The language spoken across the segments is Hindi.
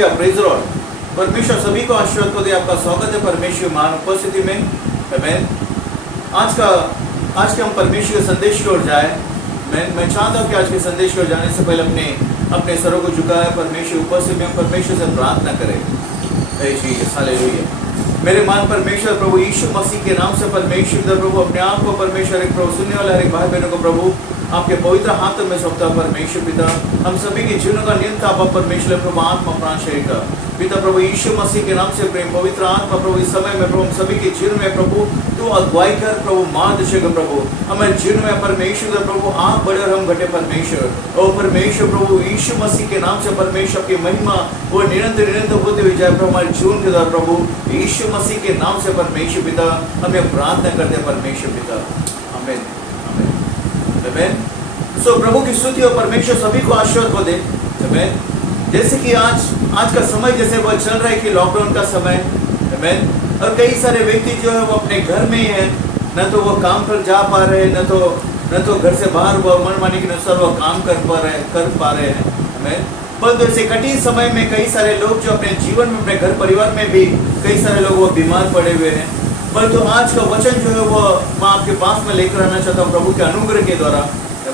Hallelujah, praise the Lord. परमेश्वर सभी को आशीर्वाद को दे। आपका स्वागत है परमेश्वर महान उपस्थिति में। आमेन। आज के हम परमेश्वर के संदेश की ओर जाए। मैं चाहता हूँ कि आज के संदेश की ओर जाने से पहले अपने सरों को झुकाए परमेश्वर उपस्थिति में हम परमेश्वर से प्रार्थना करें। हालेलुया। मेरे मान परमेश्वर प्रभु यीशु मसीह के नाम से परमेश्वर प्रभु अपने आप को परमेश्वर एक प्रभु सुनने वाले हर एक भाई बहनों को प्रभु आपके पवित्र हाथों में सौंपता परमेश्वर पिता। हम सभी के जीवन का नियंत्रण आप परमेश्वर प्रभु आत्मा प्राण शरीर का पिता प्रभु यीशु मसीह के नाम से प्रेम पवित्र आत्मा प्रभु इस समय में प्रभु हम सभी के जीवन में प्रभु तू अगुवाई कर प्रभु मार्गदर्शक प्रभु हमारे जीवन में परमेश्वर प्रभु आप बड़े और हम घटे परमेश्वर और परमेश्वर प्रभु यीशु मसीह के नाम से परमेश्वर की महिमा वो निरंतर होते हुए जाए प्रभु हमारे जीवन के द्वारा प्रभु यीशु मसीह के नाम से परमेश्वर पिता हमें प्रार्थना करते हैं परमेश्वर पिता। आमीन आमीन। सो प्रभु की स्तुति और परमेश्वर सभी को आशीर्वाद को दे। आमीन। जैसे कि आज का समय जैसे वो चल रहा है कि लॉकडाउन का समय। आमीन। और कई सारे व्यक्ति जो है वो अपने घर में ही है, न तो वो काम पर जा पा रहे हैं, न तो घर से बाहर वो मनमानी के अनुसार वो काम कर पा रहे हैं। आमीन। परंतु ऐसे कठिन समय में कई सारे लोग जो अपने जीवन में अपने घर परिवार में भी कई सारे लोग वो बीमार पड़े हुए हैं। परंतु आज का वचन जो है वो मैं आपके पास में लेकर आना चाहता हूँ प्रभु के अनुग्रह के द्वारा।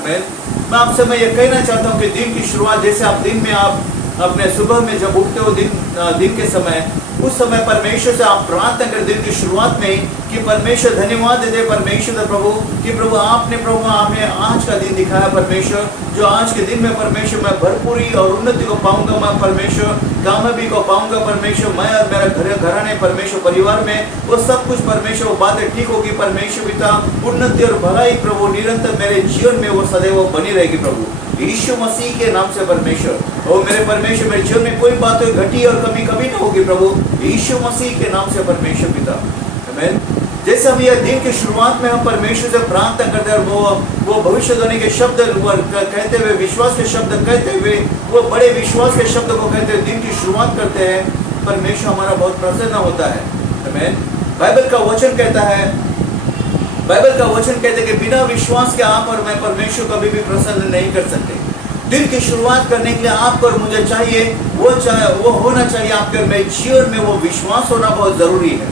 मैं आपसे ये कहना चाहता हूँ कि दिन की शुरुआत जैसे आप दिन में आप अपने सुबह में जब उठते हो दिन के समय उस समय परमेश्वर से आप प्रार्थना कर दिन की शुरुआत में कि परमेश्वर धन्यवाद दे परमेश्वर प्रभु कि प्रभु आपने प्रभु हमें आज का दिन दिखाया परमेश्वर जो आज के दिन में परमेश्वर मैं भरपूरी और उन्नति को पाऊंगा मैं परमेश्वर कामयाबी को पाऊंगा परमेश्वर मैं और मेरा घराने परमेश्वर परिवार में वो सब कुछ परमेश्वर बातें ठीक होगी परमेश्वर पिता उन्नति और भलाई प्रभु निरंतर मेरे जीवन में वो सदैव बनी रहेगी प्रभु यीशु मसीह के नाम से परमेश्वर और मेरे परमेश्वर मेरे जीवन में कोई बात घटी और कमी कभी न होगी प्रभु यीशु मसीह के नाम से परमेश्वर पिता। आमीन। जैसे हम यह दिन की शुरुआत में हम परमेश्वर से प्रार्थना करते हैं और वो भविष्यवाणी के शब्द कहते हुए विश्वास के शब्द कहते हुए वो बड़े विश्वास के शब्द को कहते हुए दिन की शुरुआत करते हैं परमेश्वर हमारा बहुत प्रसन्न होता है। आमीन। बाइबल का वचन कहते हैं कि बिना विश्वास के आप और मैं परमेश्वर कभी भी प्रसन्न नहीं कर सकते। दिन की शुरुआत करने के लिए आपको और मुझे चाहिए वो होना चाहिए आपके मेरे जीवन में वो विश्वास होना बहुत जरूरी है।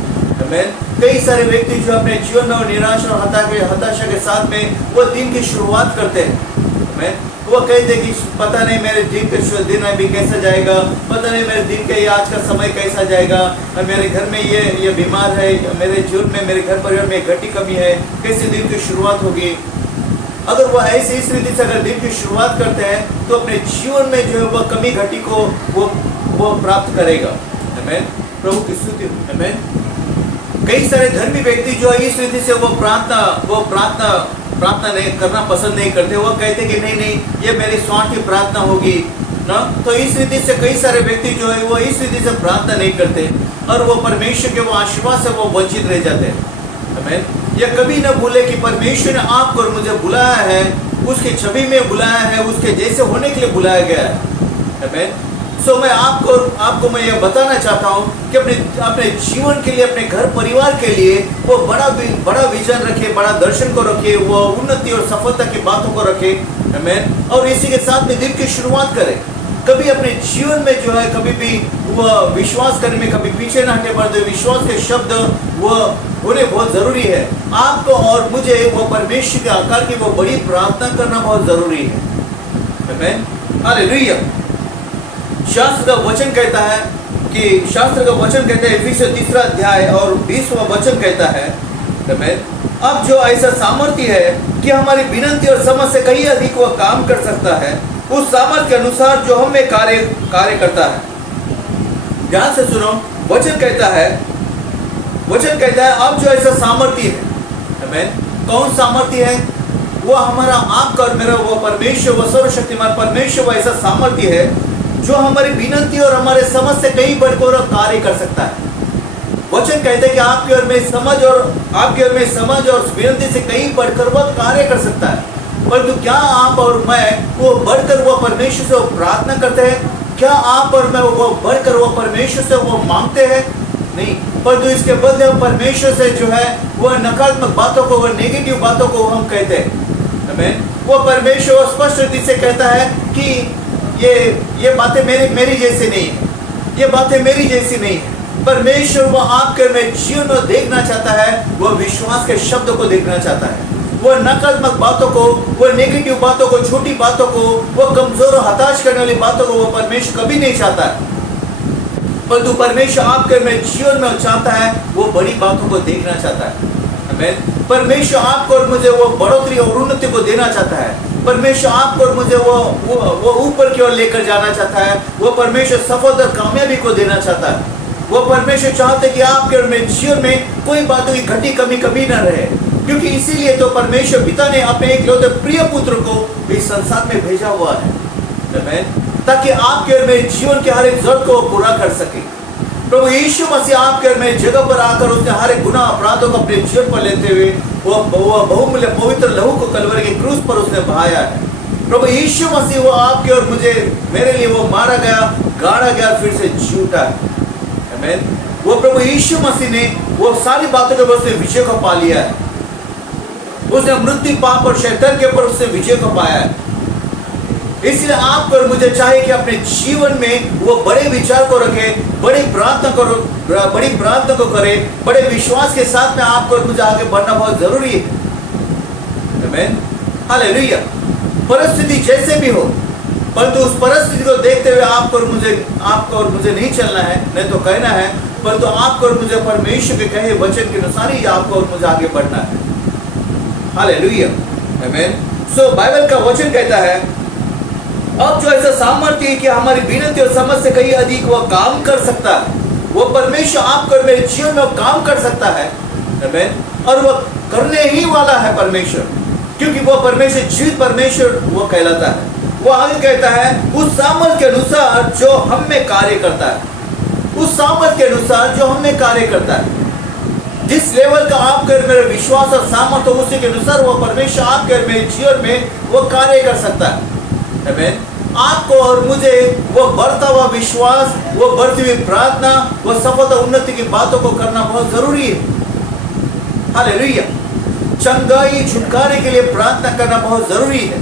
आमीन। कई सारे व्यक्ति जो अपने जीवन में निराशा और हताशा के साथ में वो दिन की शुरुआत करते हैं। आमीन। वो कहते कि पता नहीं मेरे दिन अभी कैसा जाएगा, पता नहीं मेरे दिन के आज का समय कैसा जाएगा, मेरे घर में ये बीमार है, मेरे जीवन में मेरे घर परिवार में घटी कमी है, कैसे दिन की शुरुआत होगी। अगर वो ऐसे इस रीति से अगर दिन की शुरुआत करते हैं तो अपने जीवन में जो है वो कमी घटी को वो प्राप्त करेगा। आमीन। प्रभु की स्तुति। आमीन। कई सारे धर्मी व्यक्ति जो है इस रीति से वो प्रार्थना नहीं करना पसंद नहीं करते। वो कहते कि नहीं ये मेरी स्वार्थ की प्रार्थना होगी ना, तो इस रीति से कई सारे व्यक्ति जो है वो इस रीति से प्रार्थना नहीं करते और वो परमेश्वर के वो आशीर्वाद से वो वंचित रह जाते हैं। आमीन। ये कभी न भूले कि परमेश्वर ने आपको और मुझे बुलाया है, उसकी छवि में बुलाया है, उसके जैसे होने के लिए बुलाया गया है। आमीन। सो मैं आपको मैं ये बताना चाहता हूँ कि अपने जीवन के लिए अपने घर परिवार के लिए वो बड़ा विजन रखे, बड़ा दर्शन को रखे, वो उन्नति और सफलता की बातों को रखे। आमीन। और इसी के साथ में दिन की शुरुआत करें। कभी अपने जीवन में जो है कभी भी वो विश्वास करने में कभी पीछे न हटे पड़ते। विश्वास के शब्द वो होने बहुत जरूरी है। आपको और मुझे वो परमेश्वर के आकार की वो बड़ी प्रार्थना करना बहुत जरूरी है। आमीन। हालेलुया। शास्त्र का वचन कहता है इफिसियों 3 अध्याय और 20वां वचन कहता है अब जो ऐसा सामर्थ्य है कि हमारी विनती और समझ से कहीं अधिक वह काम कर सकता है उस सामर्थ्य के अनुसार जो हम में कार्य करता है। ध्यान से सुनो। वचन कहता है अब जो ऐसा सामर्थ्य है। आमीन। कौन सामर्थ्य है? वो हमारा आपका और मेरा वो परमेश्वर वो सर्वशक्तिमान परमेश्वर वो ऐसा सामर्थ्य है जो हमारी विनती और हमारे समझ से कहीं बढ़कर कार्य कर सकता है। वचन कहते हैं कि आपकी और मेरी समझ और विनती से कहीं बढ़कर वह कार्य कर सकता है। परंतु क्या आप और मैं वो बढ़कर वो परमेश्वर से वो प्रार्थना करते हैं? क्या आप और मैं वो बढ़कर वो परमेश्वर से वो मांगते हैं? नहीं। परंतु इसके बदले हम परमेश्वर से जो है वो नकारात्मक बातों को वो नेगेटिव बातों को हम कहते हैं। आमीन। वो परमेश्वर स्पष्ट रीति से कहता है कि ये बातें मेरी जैसे नहीं है। ये बातें मेरी जैसी नहीं है। परमेश्वर वो आपके में जीवन में देखना चाहता है, वो विश्वास के शब्द को देखना चाहता है। वो नकारात्मक बातों को, वो नेगेटिव बातों को, छोटी बातों को, वो कमजोर और हताश करने वाली बातों को वो परमेश्वर कभी नहीं चाहता है। परंतु परमेश्वर आपके में जीवन में चाहता है, वो बड़ी बातों को देखना चाहता है। आमीन। परमेश्वर आपको और मुझे वो बढ़ोतरी और उन्नति को देना चाहता है। परमेश्वर आपको और मुझे वो ऊपर की ओर लेकर जाना चाहता है। वो परमेश्वर सफलता और कामयाबी को देना चाहता है। वो परमेश्वर चाहते कि आपके और मेरे जीवन में कोई बातों की घटी कमी कभी न रहे, क्योंकि इसीलिए तो परमेश्वर पिता ने अपने इकलौते प्रिय पुत्र को इस संसार में भेजा हुआ है। आमीन। ताकि आपके और मेरे जीवन के हर एक जरूरत को पूरा कर सके। प्रभु यीशु मसीह आपके और मेरे जगह पर आकर उसने हर एक गुनाह अपराधों को अपने जीवन पर लेते हुए वो बहुमूल्य पवित्र लहू को कलवरी के क्रूस पर उसने बहाया है। प्रभु यीशु मसीह वो आपके और मुझे मेरे लिए वो मारा गया, गाड़ा गया, फिर से जी उठा है। आमीन। वो प्रभु यीशु मसीह ने वो सारी बातों के ऊपर उसने विजय को पा लिया है। उसने मृत्यु, पाप और शैतान के ऊपर उसने विजय को पाया है। इसलिए आपको और मुझे चाहिए कि अपने जीवन में वो बड़े विचार को रखे, बड़ी प्रार्थना को करे, बड़े विश्वास के साथ में आपको और मुझे आगे बढ़ना बहुत जरूरी है। आमीन। हालेलुया। परिस्थिति जैसे भी हो, परंतु उस परिस्थिति को देखते हुए आपको और मुझे नहीं चलना है, नहीं तो कहना है, परंतु आपको और मुझे परमेश्वर के कहे वचन के अनुसार ही आपको और मुझे आगे बढ़ना है। हालेलुया। आमीन। सो बाइबल का वचन कहता है, अब जो ऐसा सामर्थ्य है कि हमारी विनती और समझ से कहीं अधिक वो काम कर सकता है, वो परमेश्वर आपको मेरे जीवन में काम कर सकता है। आमीन। और वो करने ही वाला है परमेश्वर, क्योंकि वो परमेश्वर जीवित परमेश्वर वो कहलाता है। वो आगे कहता है, उस सामर्थ्य के अनुसार जो हम में कार्य करता है, उस सामर्थ्य के अनुसार जो हम में कार्य करता है। जिस लेवल का आपके मेरे विश्वास और सामर्थ्य उसी के अनुसार वो परमेश्वर आपके मेरे जीवन में वो कार्य कर सकता है। आमीन। आपको और मुझे वो बढ़ता हुआ विश्वास, वो बढ़ती हुई प्रार्थना, वो सफलता उन्नति की बातों को करना बहुत जरूरी है। हालेलुया। चंगाई छुटकारे के लिए प्रार्थना करना बहुत जरूरी है।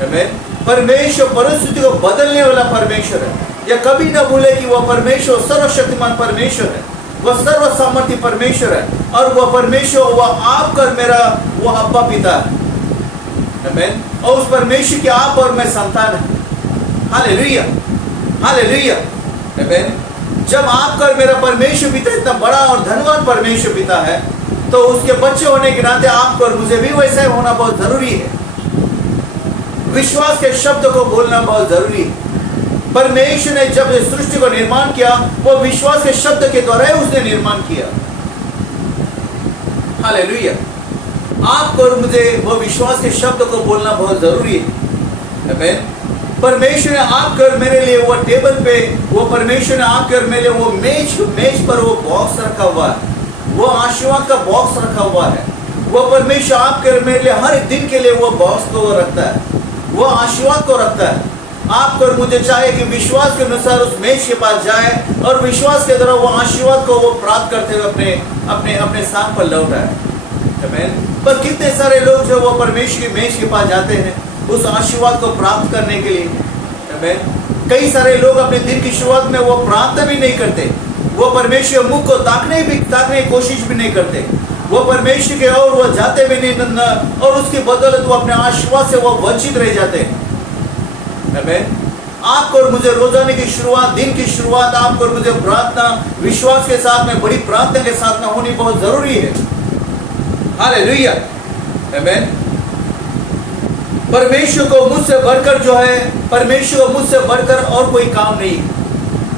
आमीन। परमेश्वर परिस्थिति को बदलने वाला परमेश्वर है। यह कभी ना भूले कि वो परमेश्वर सर्वशक्तिमान परमेश्वर है, वह सर्व सामर्थ्य परमेश्वर है, और वह परमेश्वर वह आपका मेरा वो अब्बा पिता है। आमीन। और उस परमेश्वर की आप और मैं संतान है। हालेलुया। हालेलुया। आमीन। जब आपका और मेरा परमेश्वर पिता इतना बड़ा और धनवान परमेश्वर पिता है, तो उसके बच्चे होने के नाते आपको और मुझे भी वैसा ही होना बहुत जरूरी है। विश्वास के शब्द को बोलना बहुत जरूरी है। परमेश्वर ने जब इस सृष्टि को निर्माण किया, वो विश्वास के शब्द के द्वारा उसने निर्माण किया। हालेलुया। आपको और मुझे वो विश्वास के शब्द को बोलना बहुत जरूरी है। आमीन। परमेश्वर ने आपके और मेरे लिए वो टेबल पे, वो परमेश्वर ने आपके और मेरे लिए वो मेज पर वो बॉक्स रखा हुआ है, वो आशीर्वाद का बॉक्स रखा हुआ है। वो परमेश्वर आपके और मेरे लिए हर एक दिन के लिए वो बॉक्स को वो रखता है, वो आशीर्वाद को रखता है। आपको और मुझे चाहिए कि विश्वास के अनुसार उस मेज के पास जाए और विश्वास के द्वारा वो आशीर्वाद को वो प्राप्त करते हुए अपने स्थान पर लौट आए। आमीन। पर कितने सारे लोग जो वो परमेश्वर की मेज के पास जाते हैं उस आशीर्वाद को प्राप्त करने के लिए। आमीन। कई सारे लोग अपने दिन की शुरुआत में वो प्रार्थना भी नहीं करते, वो परमेश्वर मुख को ताकने की कोशिश भी नहीं करते, वो परमेश्वर के और वो जाते भी नहीं, और उसकी बदौलत वो अपने आशीर्वाद से वो वंचित रह जाते हैं। आमीन। आपको और मुझे रोजाना की शुरुआत, दिन की शुरुआत आपको और मुझे प्रार्थना, विश्वास के साथ में, बड़ी प्रार्थना के साथ में होनी बहुत जरूरी है। हालेलुया। आमीन। परमेश्वर को मुझसे बढ़कर जो है, परमेश्वर को मुझसे बढ़कर और कोई काम नहीं।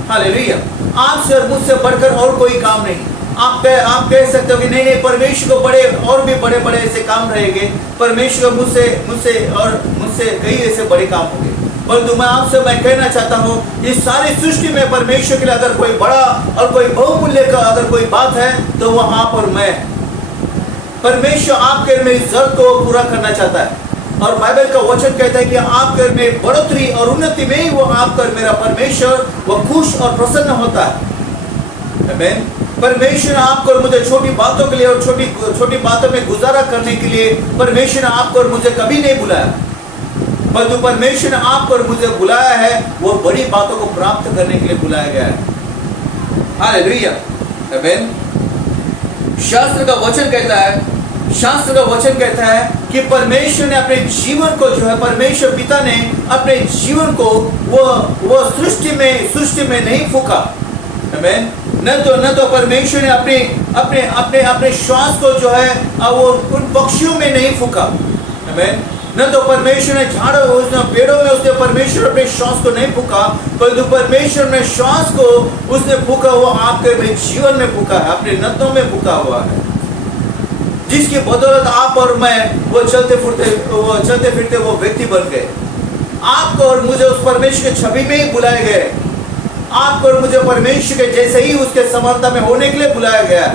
हालेलुया। आपसे और मुझसे बढ़कर और कोई काम नहीं। आप कह सकते हो कि नहीं परमेश्वर को बड़े और भी बड़े बड़े ऐसे काम रहेंगे, परमेश्वर मुझसे कई ऐसे बड़े काम होंगे। परंतु मैं कहना चाहता हूँ, इस सारी सृष्टि में परमेश्वर के लिए अगर कोई बड़ा और कोई बहुमूल्य का अगर कोई बात है तो वो आप और मैं। परमेश्वर आपके मेरी जरूरत को पूरा करना चाहता है, और बाइबल का वचन कहता है कि आपके में बढ़ोतरी और उन्नति में ही वो आपका मेरा परमेश्वर वो खुश और प्रसन्न होता है। आमीन। परमेश्वर ने आपको और मुझे छोटी बातों के लिए और छोटी बातों में गुजारा करने के लिए परमेश्वर ने आपको और मुझे कभी नहीं बुलाया। परंतु परमेश्वर ने आपको और मुझे बुलाया है, वो बड़ी बातों को प्राप्त करने के लिए बुलाया गया है। हालेलुया, आमीन। शास्त्र का वचन कहता है कि परमेश्वर ने अपने जीवन को जो है, परमेश्वर पिता ने अपने जीवन को वो सृष्टि में नहीं फूका, आमीन। न तो परमेश्वर ने अपने श्वास को जो है वो उन पक्षियों में नहीं फूका, आमीन। न तो परमेश्वर ने पेड़ों में उसने परमेश्वर अपने श्वास को नहीं फूका, परंतु परमेश्वर ने श्वास को उसने फूका, वो आपके जीवन में फूका है, अपने नथनों में फूका हुआ है, जिसकी बदौलत आप और मैं वो चलते फिरते वो व्यक्ति बन गए। आपको और मुझे उस परमेश्वर की छवि में ही बुलाए गए। आपको और मुझे परमेश्वर के जैसे ही उसके समानता में होने के लिए बुलाया गया।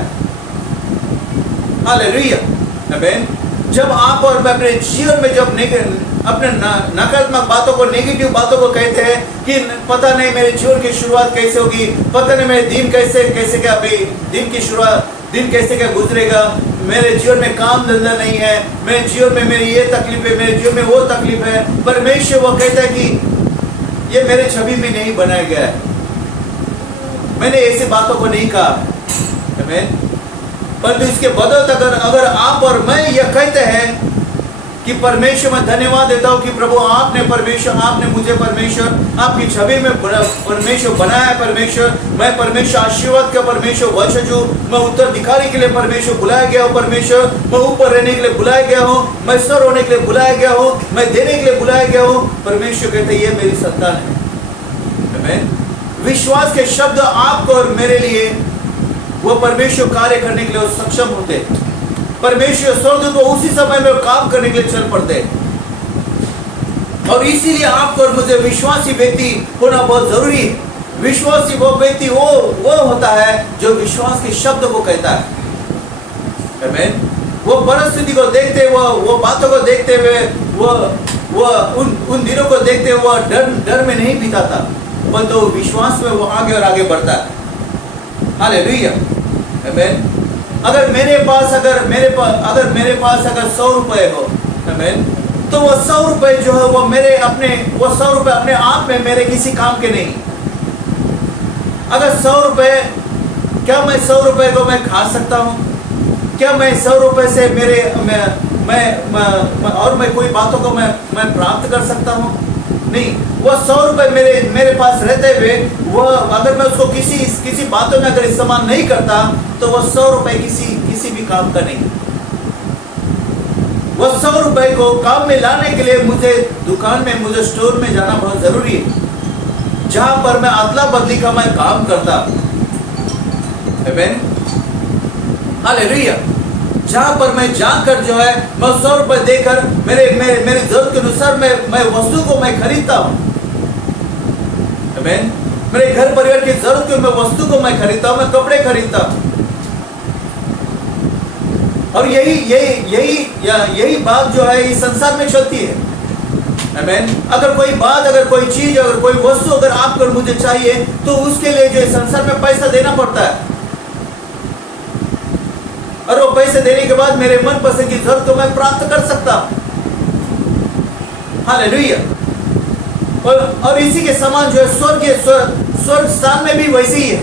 हालेलुया, आमीन। जब आप और मैं अपने जीवन में जब अपने नकारात्मक बातों को, नेगेटिव बातों को कहते हैं कि पता नहीं मेरे जीवन की शुरुआत कैसे होगी, पता नहीं मेरे दिन कैसे क्या दिन की शुरुआत, दिन कैसे क्या गुजरेगा, मेरे जीवन में काम धंधा नहीं है, मेरे जीवन में मेरी ये तकलीफ है, मेरे जीवन में वो तकलीफ है। परमेश्वर वो कहता है कि ये मेरे छवि में नहीं बनाया गया है, मैंने ऐसी बातों को नहीं कहा, आमीन। परंतु इसके बदौलत अगर आप और मैं यह कहते हैं कि परमेश्वर, मैं धन्यवाद देता हूँ कि प्रभु आपने मुझे परमेश्वर आपकी छवि में परमेश्वर बनाया है। परमेश्वर, मैं परमेश्वर आशीर्वाद का परमेश्वर वंशज हूँ, मैं उत्तराधिकारी के लिए परमेश्वर बुलाया गया हूँ, परमेश्वर मैं ऊपर रहने के लिए बुलाया गया हूँ, मैं सर होने के लिए बुलाया गया हूँ, मैं देने के लिए बुलाया गया हूँ। परमेश्वर कहते ये मेरी संतान है, आमीन। विश्वास के शब्द आपको और मेरे लिए वो परमेश्वर कार्य करने के लिए सक्षम होते। परमेश्वर स्वर्गदूत को उसी समय में काम करने के लिए चल पड़ते, और इसीलिए आपको और मुझे विश्वासी व्यक्ति होना बहुत जरूरी है। विश्वासी वो व्यक्ति वो होता है जो विश्वास के शब्द को कहता है, आमीन। वो परिस्थिति को देखते हुए, वो बातों को देखते हुए, वो उन दिनों को देखते हुए वो डर में नहीं बिताता, परंतु विश्वास में वो आगे और आगे बढ़ता है। हालेलुया, आमीन। अगर मेरे पास अगर 100 रुपए हो, आमीन, तो वो 100 रुपए जो है वो 100 रुपए अपने आप में मेरे किसी काम के नहीं। अगर 100 रुपए, क्या मैं 100 रुपए को मैं खा सकता हूँ? क्या मैं 100 रुपए से मैं कोई बातों को मैं प्राप्त कर सकता हूँ? नहीं। वो 100 रुपए मेरे पास रहते हुए वो अगर मैं उसको किसी बातों में अगर इस्तेमाल नहीं करता तो वो 100 रुपए किसी भी काम का नहीं। वो 100 रुपए को काम में लाने के लिए मुझे स्टोर में जाना बहुत जरूरी है, जहां पर मैं अदला बदली का मैं काम करता, आमीन, हालेलुया। जहां पर मैं जाकर जो है मैं 100 रुपए देकर मेरे जरूरत के अनुसार मैं वस्तु को मैं खरीदता हूँ, आमीन। मेरे घर परिवार की जरूरत की मैं वस्तु को मैं खरीदता हूँ, मैं कपड़े खरीदता हूँ। और यही बात जो है इस संसार में चलती है, आमीन। अगर कोई चीज, अगर कोई वस्तु अगर आपको मुझे चाहिए तो उसके लिए जो संसार में पैसा देना पड़ता है, और वो पैसे देने के बाद मेरे मनपसंद की जरूरत को मैं प्राप्त कर सकता हूं, हालेलुया। और इसी के समान जो है स्वर्ग स्थान में भी वैसे ही है।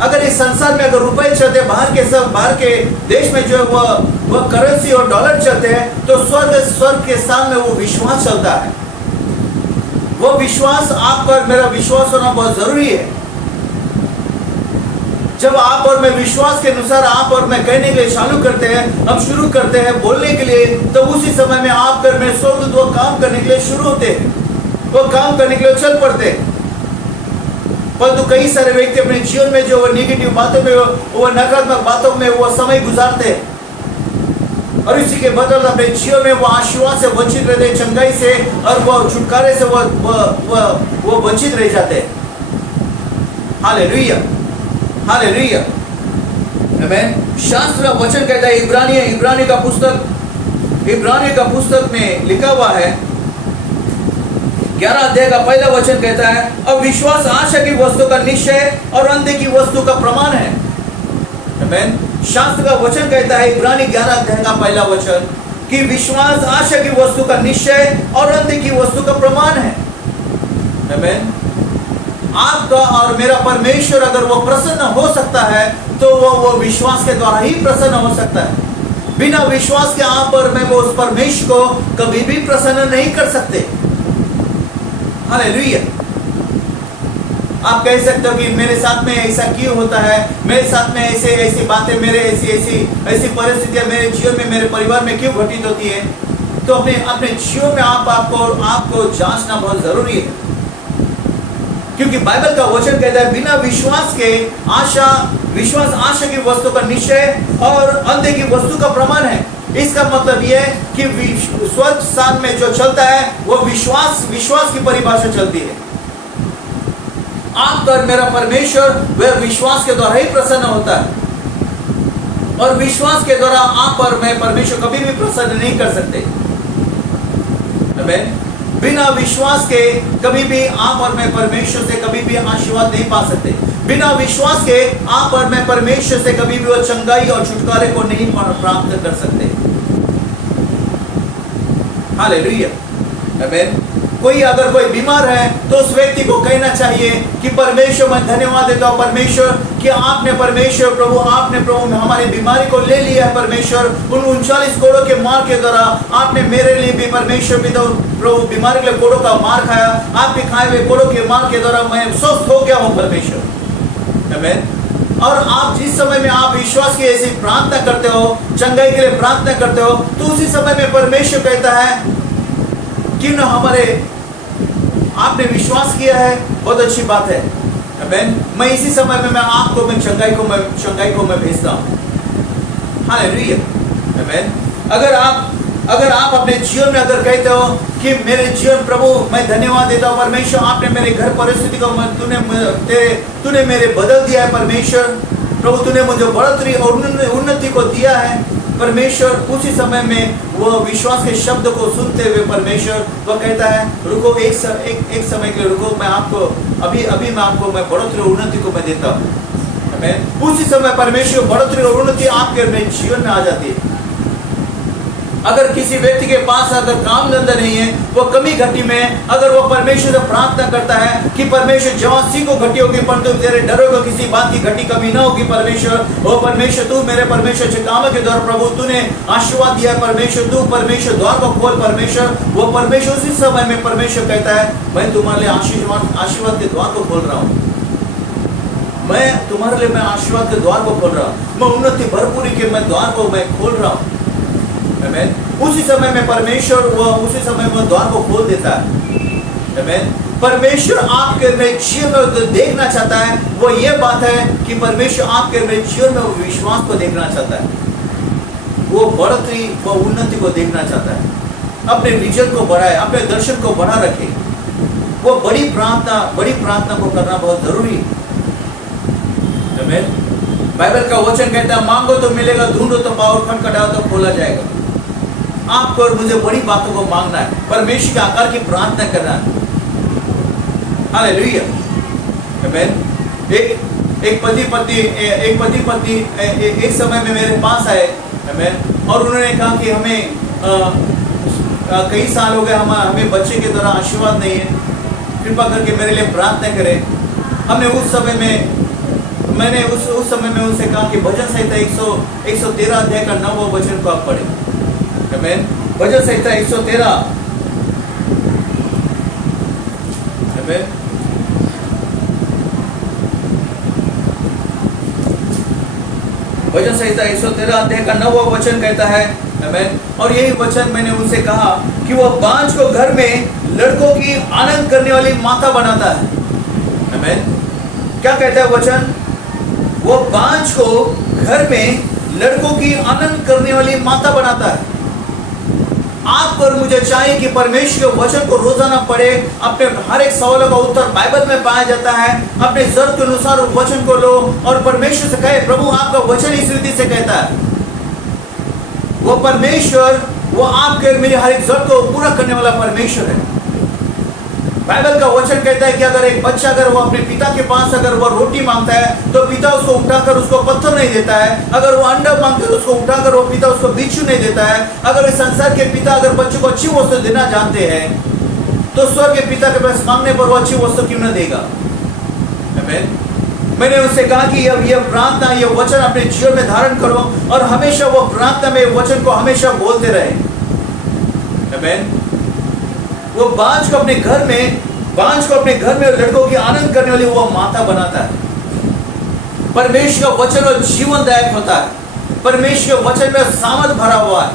अगर इस संसार में अगर रुपए चलते, बाहर के देश में जो है वो करेंसी और डॉलर चलते हैं, तो स्वर्ग के स्थान में वो विश्वास चलता है। वो विश्वास, आपका और मेरा विश्वास होना बहुत जरूरी है। जब आप और मैं विश्वास के अनुसार आप और मैं कहने के लिए हम शुरू करते हैं बोलने के लिए, तो उसी समय में आप कर मैं स्वर्गदूत वो काम करने के लिए शुरू होते हैं, वो काम करने के लिए चल पड़ते हैं। परंतु कई सारे व्यक्ति अपने जीवन में जो वो नेगेटिव बातों में, वो नकारात्मक बातों में वो समय गुजारते हैं, और इसी के बदले अपने जीवन में वो आशीर्वाद से वंचित रहते हैं, चंगाई से और वो छुटकारे से वो वंचित रह जाते हैं। हालेलुया, हालेलुया, आमीन। शास्त्र का वचन कहता है, इब्रानी का पुस्तक में लिखा हुआ है 11 अध्याय का पहला वचन कहता है, अब विश्वास आशा की वस्तु का निश्चय और अंधे की वस्तु का प्रमाण है, आमीन। शास्त्र का वचन कहता है, इब्रानी 11 अध्याय का पहला वचन, कि विश्वास आशा की वस्तु का निश्चय और अंत की वस्तु का प्रमाण है। आमीन। आपका और मेरा परमेश्वर अगर वो प्रसन्न हो सकता है तो वो विश्वास के द्वारा ही प्रसन्न हो सकता है। बिना विश्वास के आप और मैं वो उस परमेश्वर को कभी भी प्रसन्न नहीं कर सकते। हालेलुया। आप कह सकते हो कि मेरे साथ में ऐसा क्यों होता है, मेरे साथ में ऐसी बातें, मेरे ऐसी परिस्थितियां मेरे जीवन में, मेरे परिवार में क्यों घटित होती है। तो अपने जीवन में आपको जांचना बहुत जरूरी है, क्योंकि बाइबल का वचन कहता है बिना विश्वास आशा की वस्तु का निश्चय और अंत की वस्तु का प्रमाण है। इसका मतलब यह है कि स्वर्ग स्थान में जो चलता है वो विश्वास की परिभाषा चलती है। आपका और मेरा परमेश्वर वह विश्वास के द्वारा ही प्रसन्न होता है, और विश्वास के द्वारा आप और मैं परमेश्वर कभी भी प्रसन्न नहीं कर सकते। आमीन। बिना विश्वास के कभी भी आप और मैं परमेश्वर से कभी भी आशीर्वाद नहीं पा सकते। बिना विश्वास के आप और मैं परमेश्वर से कभी भी वो चंगाई और छुटकारे को नहीं प्राप्त कर सकते। हालेलुया। आमीन। अगर कोई बीमार है तो उस व्यक्ति को कहना चाहिए कि परमेश्वर, मैं धन्यवाद देता हूँ परमेश्वर कि आपने प्रभु हमारी बीमारी को ले लिया है। परमेश्वर, उन 39 कोड़ों के मार के द्वारा आपने मेरे लिए भी परमेश्वर भी तो प्रभु बीमारी के लिए कोड़ों का मार खाया। आपके खाए हुए कोड़ों के मार के द्वारा मैं स्वस्थ हो गया हूँ परमेश्वर। आमीन। और आप जिस समय में आप विश्वास की ऐसी प्रार्थना करते हो, चंगाई के लिए प्रार्थना करते हो, तो उसी समय में परमेश्वर कहता है कि न आपने विश्वास किया है, बहुत अच्छी बात है। आमीन। मैं इसी समय में मैं चंगाई को मैं भेजता हूँ। हालेलुया। आमीन। अगर आप अपने जीवन में अगर कहते हो कि मेरे जीवन प्रभु मैं धन्यवाद देता हूँ परमेश्वर, आपने मेरे घर परिस्थिति को तूने मेरे बदल दिया है परमेश्वर, प्रभु तूने मुझे बढ़ोतरी और उन्नति को दिया है परमेश्वर। उसी समय में वो विश्वास के शब्द को सुनते हुए परमेश्वर वो कहता है रुको, एक समय के लिए रुको, मैं आपको अभी मैं बढ़ोतरी और उन्नति को मैं देता हूँ। आमीन। उसी समय परमेश्वर बढ़ोतरी और उन्नति आपके जीवन में आ जाती है। अगर किसी व्यक्ति के पास अगर काम धंधा नहीं है, वो कमी घटी में अगर वो परमेश्वर से प्रार्थना करता है कि परमेश्वर जवासी को घटी होगी परंतु तेरे डरों को किसी बात की घटी कमी ना होगी परमेश्वर। ओ परमेश्वर, तू मेरे परमेश्वर काम के द्वारा प्रभु तूने आशीर्वाद दिया परमेश्वर, तू परमेश्वर द्वार को खोल परमेश्वर। वो परमेश्वर उसी समय में परमेश्वर कहता है मैं तुम्हारे लिए आशीर्वाद के द्वार को खोल रहा हूँ, मैं तुम्हारे लिए मैं आशीर्वाद के द्वार को खोल रहा हूँ, मैं उन्नति भरपूरी के मैं द्वार को मैं खोल रहा हूँ। आमीन। उसी समय में परमेश्वर उसी समय में द्वार को खोल देता है। आमीन। परमेश्वर आपके मेरे जीवन में देखना चाहता है, वो ये बात है कि परमेश्वर आपके मेरे जीवन में विश्वास को देखना चाहता है, वो बढ़ोतरी व उन्नति को देखना चाहता है। अपने विजन को बढ़ाए, अपने दर्शन को बढ़ा रखे। वो बड़ी प्रार्थना को करना बहुत जरूरी है। आमीन। बाइबल का वचन कहता है मांगो तो मिलेगा, ढूंढो तो पाओ, खटखटाओ तो खोला जाएगा। आपको और मुझे बड़ी बातों को मांगना है, परमेश्वर के आकार की प्रार्थना करना है। हालेलुया। आमीन। एक पति पत्नी एक समय में मेरे पास आए। आमीन। और उन्होंने कहा कि हमें कई साल हो गए हमें बच्चे के द्वारा आशीर्वाद नहीं है, कृपा करके मेरे लिए प्रार्थना करें। हमने उस समय में उनसे कहा कि भजन संहिता 113 अध्याय का 9वां वचन को आप पढ़ें। आमीन। भजन संहिता 113। आमीन। भजन संहिता 113 अध्याय का 9वां वचन कहता है। आमीन। और यही वचन मैंने उनसे कहा कि वो बांझ को घर में लड़कों की आनंद करने वाली माता बनाता है। आमीन। क्या कहता है वचन? वो बांझ को घर में लड़कों की आनंद करने वाली माता बनाता है। आपको और मुझे चाहिए कि परमेश्वर के वचन को रोजाना पढ़े। अपने हर एक सवालों का उत्तर बाइबल में पाया जाता है। अपने जरूरत के अनुसार उस वचन को लो और परमेश्वर से कहे प्रभु आपका वचन इस रीति से कहता है। वो परमेश्वर वो आपके मेरी हर एक जरूरत को पूरा करने वाला परमेश्वर है। बाइबल का वचन कहता है कि अगर एक बच्चा अगर वो अपने पिता के पास अगर वो रोटी मांगता है तो पिता उसको उठाकर उसको पत्थर नहीं देता है। अगर वो अंडा मांगता है तो उसको उठाकर वो पिता उसको बिच्छू नहीं देता है। अगर इस संसार के पिता अगर बच्चों को अच्छी वस्तु देना जानते हैं तो स्वर्ग के पिता के पास मांगने पर वो अच्छी वस्तु क्यों न देगा। आमीन। मैंने उनसे कहा कि अब यह प्रार्थना यह वचन अपने जीवन में धारण करो और हमेशा वो प्रार्थना में वचन को हमेशा बोलते रहे। आमीन। वो बांझ को अपने घर में लड़कों की आनंद करने वाली वो माता बनाता है। परमेश्वर का वचन और जीवनदायक होता है। परमेश्वर के वचन में सामर्थ भरा हुआ है।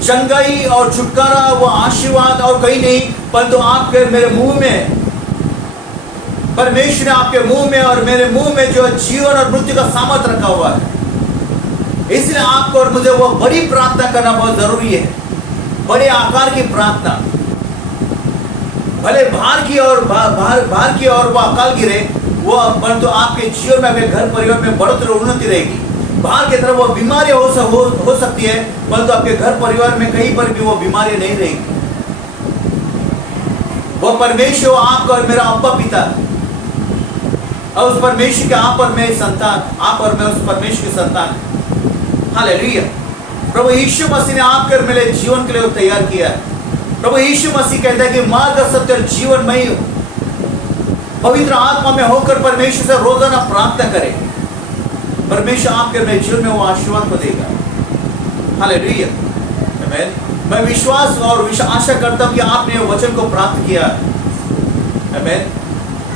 चंगाई और छुटकारा वो आशीर्वाद और कहीं नहीं परंतु आपके मेरे मुंह में, परमेश्वर ने आपके मुंह में और मेरे मुंह में जो जीवन और मृत्यु का सामर्थ रखा हुआ है। इसलिए आपको और मुझे वो बड़ी प्रार्थना करना बहुत जरूरी है। बड़े आकार की प्रार्थना, भले भार की और वो अकाल गिरे वो, परंतु आपके जीवन में आपके घर परिवार में बढ़ोतरी उन्नति रहेगी। बाहर की तरफ वो बीमारियां हो सकती है परंतु आपके घर परिवार में कहीं पर भी वो बीमारी नहीं रहेगी। वो परमेश्वर आपका और मेरा अब्बा पिता, और उस परमेश्वर के आप और मैं संतान, आप और मैं उस परमेश्वर की संतान। हालेलुया। प्रभु यीशु मसीह ने आपके और मेरे जीवन के लिए तैयार किया है। प्रभु यीशु मसीह कहता है कि मार्ग, सत्य और जीवन मैं ही हूं। पवित्र आत्मा में होकर परमेश्वर से रोजाना प्रार्थना करें। परमेश्वर आपके मेरे जीवन में वो आशीर्वाद को देगा। हालेलुया। आमीन। मैं विश्वास और आशा करता हूं कि आपने वचन को प्राप्त किया। आमीन।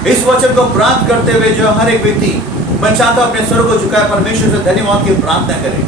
इस वचन को प्राप्त करते हुए जो हर एक व्यक्ति, मैं चाहता हूं अपने स्वर को झुकाए परमेश्वर से धन्यवाद की प्रार्थना करें।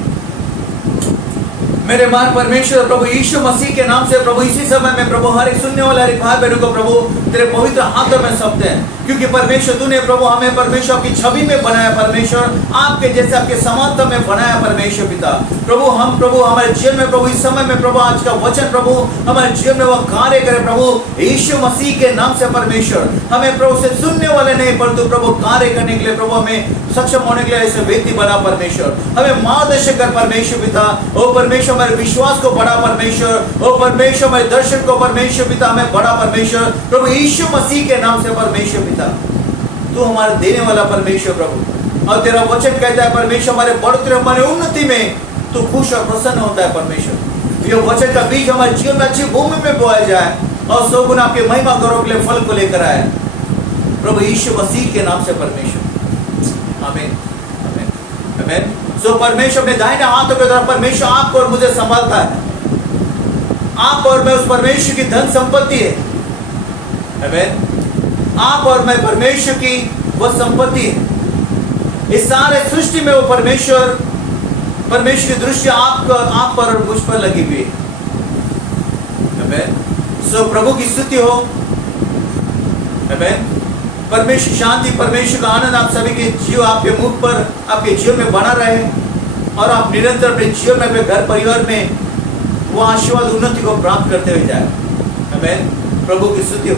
मेरे मान परमेश्वर प्रभु यीशु मसीह के नाम से प्रभु इसी समय में प्रभु हर एक सुनने वाले हर एक भाई बहनों को प्रभु तेरे पवित्र हाथों में सौंपते हैं, क्योंकि परमेश्वर तूने प्रभु हमें परमेश्वर की छवि में बनाया। परमेश्वर आपके जैसे आपके समानता में बनाया। परमेश्वर पिता प्रभु हम प्रभु हमारे जीवन में प्रभु इस समय में प्रभु आज का वचन प्रभु हमारे जीवन में वो कार्य करे। प्रभु यीशु मसीह के नाम से परमेश्वर हमें प्रभु से सुनने वाले नहीं परंतु प्रभु कार्य करने के लिए प्रभु हमें सक्षम होने के लिए ऐसे व्यक्ति बना। परमेश्वर हमें मार्गदर्शन कर परमेश्वर पिता। ओ परमेश्वर हमारे विश्वास को बढ़ा परमेश्वर। ओ परमेश्वर हमारे दर्शन को परमेश्वर पिता हमें बढ़ा परमेश्वर। प्रभु यीशु मसीह के नाम से परमेश्वर पिता तू हमारे देने वाला परमेश्वर प्रभु, और तेरा वचन कहता है परमेश्वर हमारे बढ़ोतरी हमारे उन्नति में तू खुश और प्रसन्न होता है। परमेश्वर ये वचन का बीज हमारे जीवन में अच्छी भूमि में बोया जाए और सौ गुना आपके महिमा गौरव के लिए फल को लेकर आए प्रभु यीशु मसीह के नाम से परमेश्वर। आमीन। आमीन। आमीन। सो परमेश्वर अपने दाहिने हाथों के द्वारा परमेश्वर आपको और मुझे संभालता है। आप और मैं उस परमेश्वर की धन संपत्ति है। आमीन। आप और मैं परमेश्वर की वह संपत्ति है। इस सारे सृष्टि में वो परमेश्वर की दृष्टि आप पर और मुझ पर लगी हुई है। आमीन। सो प्रभु की स्तुति हो। आमीन। परमेश्वर शांति, परमेश्वर का आनंद आप सभी के जीव आपके मुख पर आपके जीवन में बना रहे और आप निरंतर अपने जीवन में अपने घर परिवार में वो आशीर्वाद उन्नति को प्राप्त करते हुए जाए। आमीन। प्रभु की स्तुति हो।